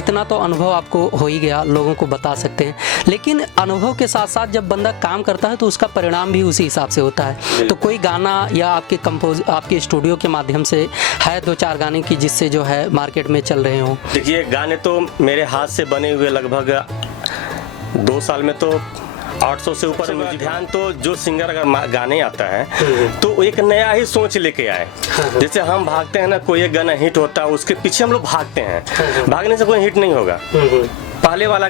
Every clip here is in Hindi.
इतना तो अनुभव आपको हो ही गया, लोगों को बता सकते हैं। लेकिन अनुभव के साथ साथ जब बंदा काम करता है तो उसका परिणाम भी उसी हिसाब से होता है। तो कोई गाना या आपके स्टूडियो के माध्यम से है 2-4 गाने की जिससे जो है मार्केट में चल रहे हो? देखिए, गाने तो मेरे हाथ से बने हुए लगभग 2 साल में तो 800 से ऊपर म्यूजिक। ध्यान तो जो सिंगर अगर गाने आता है तो एक नया ही सोच लेके आए। जैसे हम भागते हैं ना, कोई एक गाना हिट होता है उसके पीछे हम लोग भागते हैं, भागने से कोई हिट नहीं होगा। पहले वाला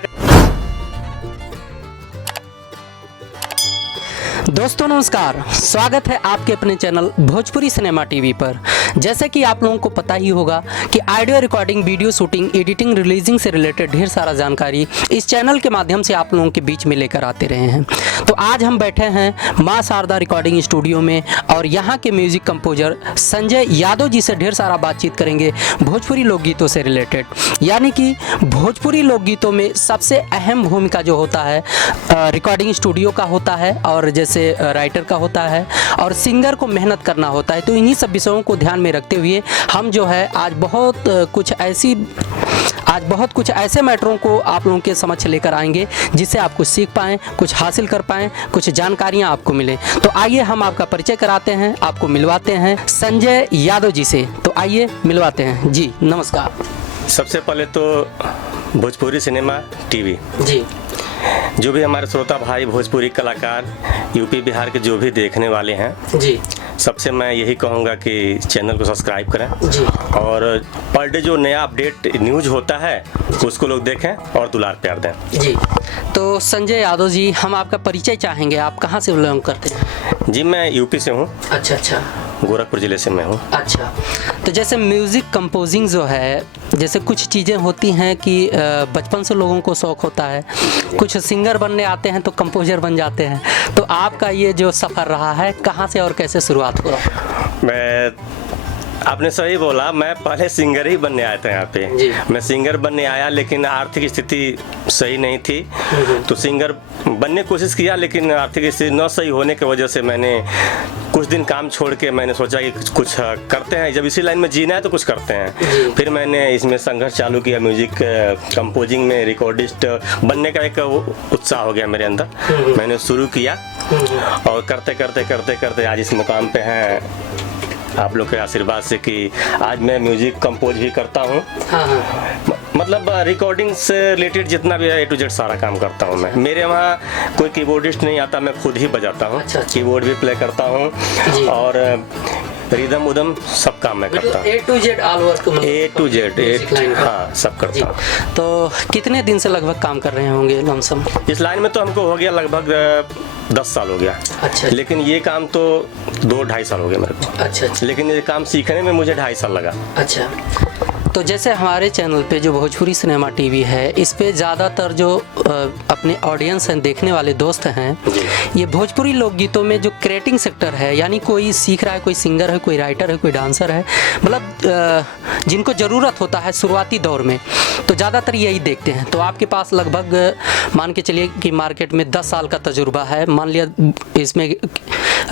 दोस्तों नमस्कार, स्वागत है आपके अपने चैनल भोजपुरी सिनेमा टीवी पर। जैसे कि आप लोगों को पता ही होगा कि audio recording, video shooting, editing, releasing से रिलेटेड ढेर सारा जानकारी इस चैनल के माध्यम से आप लोगों के बीच में लेकर आते रहे हैं। तो आज हम बैठे हैं माँ शारदा रिकॉर्डिंग स्टूडियो में और यहाँ के म्यूजिक कंपोजर संजय यादव जी से ढेर सारा बातचीत करेंगे भोजपुरी लोकगीतों से रिलेटेड। यानी कि भोजपुरी लोकगीतों में सबसे अहम भूमिका जो होता है रिकॉर्डिंग स्टूडियो का होता है, और जैसे राइटर का होता है, और सिंगर को मेहनत करना होता है। तो इन्हीं सब विषयों को ध्यान में रखते हुए हम जो है आज बहुत कुछ ऐसे मैटरों को आप लोगों के समक्ष लेकर आएंगे जिससे आप कुछ सीख पाएँ, कुछ हासिल कर पाएँ, कुछ जानकारियाँ आपको मिले। तो आइए हम आपका परिचय कराते हैं, आपको मिलवाते हैं संजय यादव जी से। तो आइए मिलवाते हैं जी। नमस्कार। सबसे पहले तो भोजपुरी सिनेमा टीवी जी, जो भी हमारे श्रोता भाई भोजपुरी कलाकार यूपी बिहार के जो भी देखने वाले हैं जी, सबसे मैं यही कहूँगा कि चैनल को सब्सक्राइब करें जी, और पर डे जो नया अपडेट न्यूज होता है उसको लोग देखें और दुलार प्यार दें जी। तो संजय यादव जी, हम आपका परिचय चाहेंगे, आप कहाँ से बिलोंग करते हैं? जी, मैं यूपी से हूँ। अच्छा अच्छा, गोरखपुर ज़िले से मैं हूँ। अच्छा, तो जैसे म्यूज़िक कंपोजिंग जो है, जैसे कुछ चीज़ें होती हैं कि बचपन से लोगों को शौक़ होता है, कुछ सिंगर बनने आते हैं तो कंपोजर बन जाते हैं। तो आपका ये जो सफ़र रहा है, कहाँ से और कैसे शुरुआत हुआ? आपने सही बोला, मैं पहले सिंगर ही बनने आया था यहाँ पे। मैं सिंगर बनने आया लेकिन आर्थिक स्थिति सही नहीं थी, तो सिंगर बनने की कोशिश किया लेकिन आर्थिक स्थिति न सही होने की वजह से मैंने कुछ दिन काम छोड़ के मैंने सोचा कि कुछ करते हैं, जब इसी लाइन में जीना है तो कुछ करते हैं। फिर मैंने इसमें संघर्ष चालू किया, म्यूजिक कंपोजिंग में रिकॉर्डिस्ट बनने का एक उत्साह हो गया मेरे अंदर। मैंने शुरू किया और करते करते करते करते आज इस मुकाम पे हैं आप लोग के आशीर्वाद से कि आज मैं म्यूजिक कंपोज भी करता हूँ। मतलब रिकॉर्डिंग से रिलेटेड जितना भी है A to Z सारा काम करता हूँ मैं। मेरे वहाँ कोई कीबोर्डिस्ट नहीं आता, मैं खुद ही बजाता हूँ। अच्छा। कीबोर्ड भी प्ले करता हूँ और रिदम उदम सब काम मैं करता हूँ। A to Z all work, A to Z, हाँ, सब करता हूँ। तो कितने दिन से लगभग काम कर रहे होंगे लमसम? इस लाइन में तो हमको हो गया लगभग 10 साल हो गया। अच्छा। लेकिन ये काम तो 2-2.5 साल हो गया मेरे को। अच्छा। लेकिन ये काम सीखने में मुझे 2.5 साल लगा। अच्छा। तो जैसे हमारे चैनल पे जो भोजपुरी सिनेमा टीवी है, इस पे ज़्यादातर जो अपने ऑडियंस हैं, देखने वाले दोस्त हैं, ये भोजपुरी लोकगीतों में जो क्रिएटिंग सेक्टर है, यानी कोई सीख रहा है, कोई सिंगर है, कोई राइटर है, कोई डांसर है, मतलब जिनको ज़रूरत होता है शुरुआती दौर में, तो ज़्यादातर यही देखते हैं। तो आपके पास लगभग मान के चलिए कि मार्केट में 10 साल का तजुर्बा है, मान लिया इसमें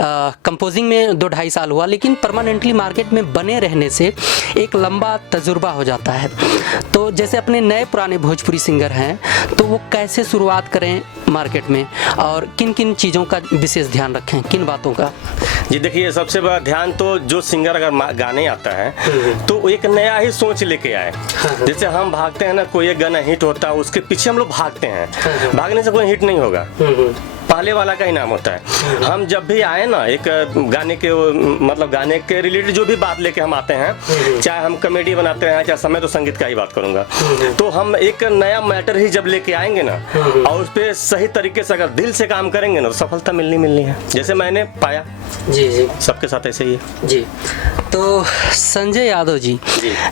कंपोजिंग में 2-2.5 साल हुआ, लेकिन परमानेंटली मार्केट में बने रहने से एक लंबा तजुर्बा हो जाता है। तो जैसे अपने नए पुराने भोजपुरी सिंगर हैं, तो वो कैसे शुरुआत करें मार्केट में और किन किन चीज़ों का विशेष ध्यान रखें, किन बातों का? जी देखिए, सबसे बड़ा ध्यान तो जो सिंगर अगर गाने आता है तो एक नया ही सोच लेके आए। जैसे हम भागते हैं ना, कोई एक गाना हिट होता है उसके पीछे हम लोग भागते हैं, भागने से कोई हिट नहीं होगा। पहले वाला का इनाम होता है। हम जब भी आए ना, एक गाने के मतलब गाने के रिलेटेड जो भी बात लेके हम आते हैं, चाहे हम कॉमेडी बनाते हैं, चाहे समय तो संगीत का ही बात करूंगा, तो हम एक नया मैटर ही जब लेके आएंगे ना और उस पर सही तरीके से अगर दिल से काम करेंगे ना, तो सफलता मिलनी है, जैसे मैंने पाया। जी जी, सबके साथ ऐसे ही है जी। तो संजय यादव जी,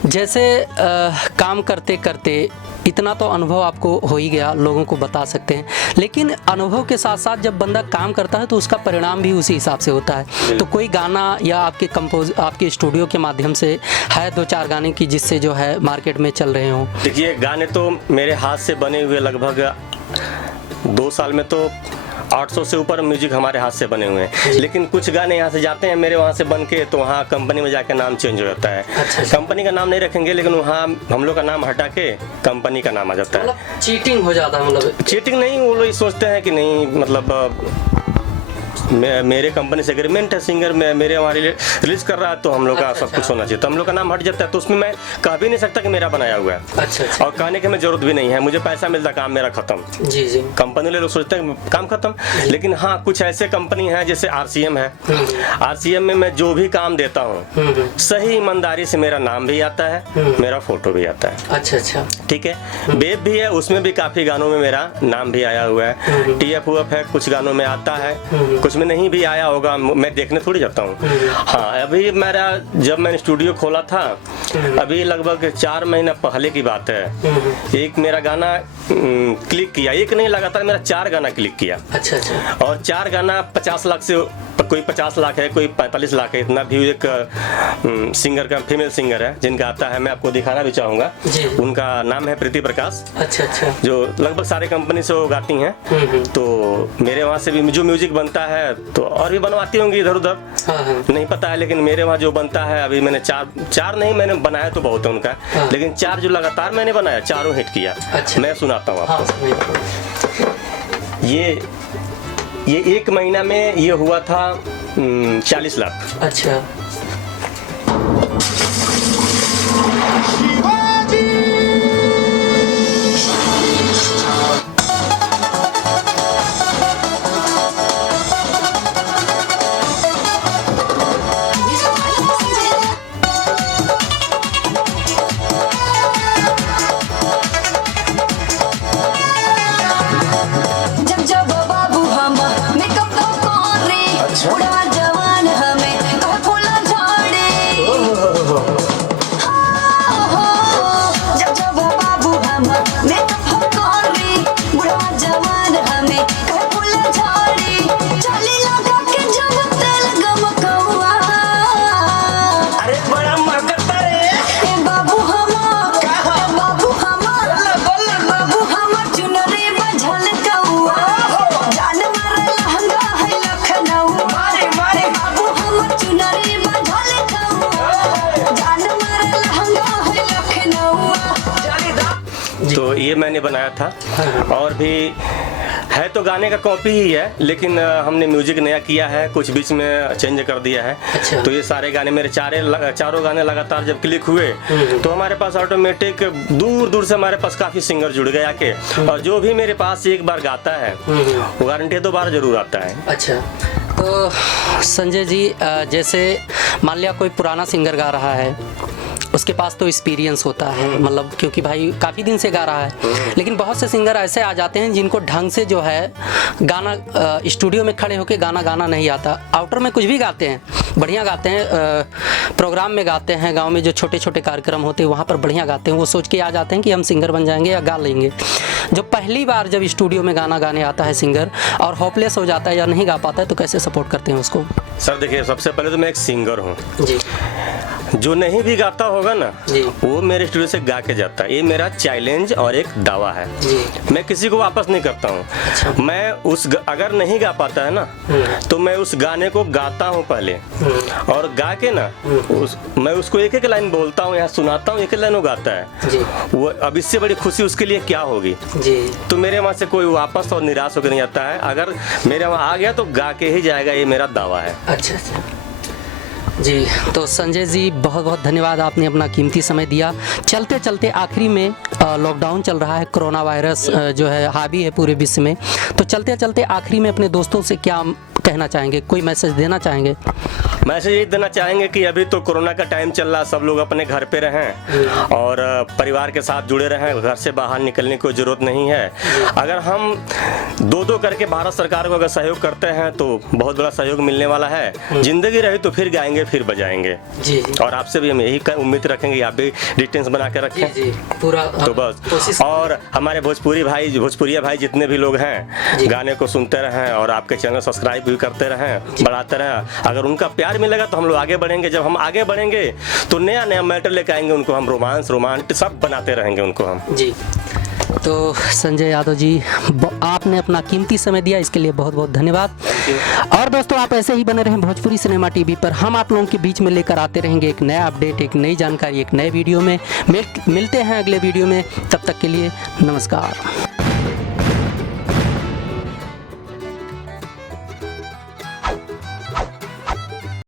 जैसे काम करते करते इतना तो अनुभव आपको हो ही गया, लोगों को बता सकते हैं, लेकिन अनुभव के साथ साथ जब बंदा काम करता है तो उसका परिणाम भी उसी हिसाब से होता है। तो कोई गाना या आपके स्टूडियो के माध्यम से है 2-4 गाने की जिससे जो है मार्केट में चल रहे हों? देखिए, गाने तो मेरे हाथ से बने हुए लगभग 2 साल में तो 800 से ऊपर म्यूजिक हमारे हाथ से बने हुए हैं, लेकिन कुछ गाने यहाँ से जाते हैं मेरे वहाँ से बन के, तो वहाँ कंपनी में जाकर नाम चेंज हो जाता है। कंपनी का नाम नहीं रखेंगे, लेकिन वहाँ हम लोग का नाम हटा के कंपनी का नाम आ जाता है। चीटिंग हो जाता है? मतलब चीटिंग नहीं, वो लोग सोचते हैं कि नहीं, मतलब मेरे कंपनी से एग्रीमेंट है, सिंगर में मेरे वहाँ रिलीज कर रहा है, तो हम लोग का सब कुछ होना चाहिए। तो हम लोग का नाम हट जाता है, तो उसमें मैं कह भी नहीं सकता कि मेरा बनाया हुआ है। अच्छा। और कहने की हमें जरूरत भी नहीं है, मुझे पैसा मिलता, काम मेरा खत्म। जी जी। कंपनी वाले लोग सोचते हैं काम खत्म, लेकिन हाँ कुछ ऐसे कंपनी है जैसे RCM है, RCM में मैं जो भी काम देता हूँ सही ईमानदारी से मेरा नाम भी आता है, मेरा फोटो भी आता है। अच्छा अच्छा। ठीक है। वेब भी है, उसमें भी काफी गानों में मेरा नाम भी आया हुआ है। TFUF है, कुछ गानों में आता है, कुछ में नहीं भी आया होगा, मैं देखने थोड़ी जाता हूँ। हाँ, अभी मेरा जब मैंने स्टूडियो खोला था, अभी लगभग 4 महीना पहले की बात है, एक मेरा गाना क्लिक किया, एक नहीं लगातार मेरा 4 गाना क्लिक किया। अच्छा अच्छा। और 4 गाना 50 लाख से, कोई 50 लाख है, कोई 45 लाख है, इतना व्यू एक सिंगर का, फीमेल सिंगर है जिनका आता है, मैं आपको दिखाना भी चाहूंगा। उनका नाम है प्रीति प्रकाश। अच्छा अच्छा। जो लगभग सारे कंपनी से वो गाती हैं, तो मेरे वहाँ से भी जो म्यूजिक बनता है, तो और भी बनवाती होंगी इधर उधर, नहीं पता है, लेकिन मेरे वहाँ जो बनता है, अभी मैंने चार नहीं, मैंने बनाया तो बहुत है उनका, लेकिन 4 जो लगातार मैंने बनाया, 4 हिट किया। अच्छा। मैं सुनाता हूँ आपको। ये 1 महीना में ये हुआ था 40 लाख। अच्छा। तो ये मैंने बनाया था, और भी है तो गाने का कॉपी ही है, लेकिन हमने म्यूजिक नया किया है, कुछ बीच में चेंज कर दिया है। अच्छा। तो ये सारे गाने मेरे चारों गाने लगातार जब क्लिक हुए, तो हमारे पास ऑटोमेटिक दूर दूर से हमारे पास काफी सिंगर जुड़ गए आके, और जो भी मेरे पास एक बार गाता है वो गारंटी 2 बार जरूर आता है। अच्छा। तो संजय जी, जैसे मान लिया कोई पुराना सिंगर गा रहा है, उसके पास तो एक्सपीरियंस होता है, मतलब क्योंकि भाई काफ़ी दिन से गा रहा है, लेकिन बहुत से सिंगर ऐसे आ जाते हैं जिनको ढंग से जो है गाना स्टूडियो में खड़े होकर गाना नहीं आता। आउटर में कुछ भी गाते हैं, बढ़िया गाते हैं, प्रोग्राम में गाते हैं, गांव में जो छोटे छोटे कार्यक्रम होते हैं वहाँ पर बढ़िया गाते हैं, वो सोच के आ जाते हैं कि हम सिंगर बन जाएंगे या गा लेंगे। जो पहली बार जब स्टूडियो में गाना गाने आता है सिंगर और होपलेस हो जाता है या नहीं गा पाता है, तो कैसे सपोर्ट करते हैं उसको? सर देखिए, सबसे पहले तो मैं एक सिंगर हूँ जी। जो नहीं भी गाता होगा ना, वो मेरे स्टूडियो से गा के जाता है। ये मेरा चैलेंज और एक दावा है जी। मैं किसी को वापस नहीं करता हूँ। अच्छा। मैं अगर नहीं गा पाता है ना, तो मैं उस गाने को गाता हूँ पहले, और गा के ना मैं उसको एक एक लाइन बोलता हूँ, यहाँ सुनाता हूँ, एक एक लाइन वो गाता है जी। वो अब इससे बड़ी खुशी उसके लिए क्या होगी जी। तो मेरे वहाँ से कोई वापस और निराश होकर नहीं आता है, अगर मेरे वहाँ आ गया तो गा के ही जाएगा, ये मेरा दावा है। अच्छा जी। तो संजय जी, बहुत बहुत धन्यवाद, आपने अपना कीमती समय दिया। चलते चलते आखिरी में लॉकडाउन चल रहा है, कोरोना वायरस जो है हावी है पूरे विश्व में, तो चलते चलते आखिरी में अपने दोस्तों से क्या कहना चाहेंगे, कोई मैसेज देना चाहेंगे? मैसेज ये देना चाहेंगे कि अभी तो कोरोना का टाइम चल रहा, सब लोग अपने घर पे रहें और परिवार के साथ जुड़े रहें, घर से बाहर निकलने की जरूरत नहीं है। अगर हम 2-2 करके भारत सरकार को अगर सहयोग करते हैं तो बहुत बड़ा सहयोग मिलने वाला है। जिंदगी रही तो फिर गाएंगे, फिर बजाएंगे जी। और आपसे भी हम यही उम्मीद रखेंगे, आप भी डिस्टेंस बना के रखें जी। पूरा तो बस। और हमारे भोजपुरिया भाई जितने भी लोग हैं, गाने को सुनते रहें और आपके चैनल सब्सक्राइब भी करते रहें, बढ़ाते रहें। अगर उनका प्यार मिलेगा तो हम लोग आगे बढ़ेंगे। जब हम आगे बढ़ेंगे तो नया नया मैटर लेकर आएंगे, उनको हम रोमांस सब बनाते रहेंगे उनको हम जी। तो संजय यादव जी, आपने अपना कीमती समय दिया, इसके लिए बहुत बहुत धन्यवाद। और दोस्तों, आप ऐसे ही बने रहें भोजपुरी सिनेमा टीवी पर। हम आप लोगों के बीच में लेकर आते रहेंगे एक नया अपडेट, एक नई जानकारी, एक नए वीडियो में। मिलते हैं अगले वीडियो में, तब तक के लिए नमस्कार।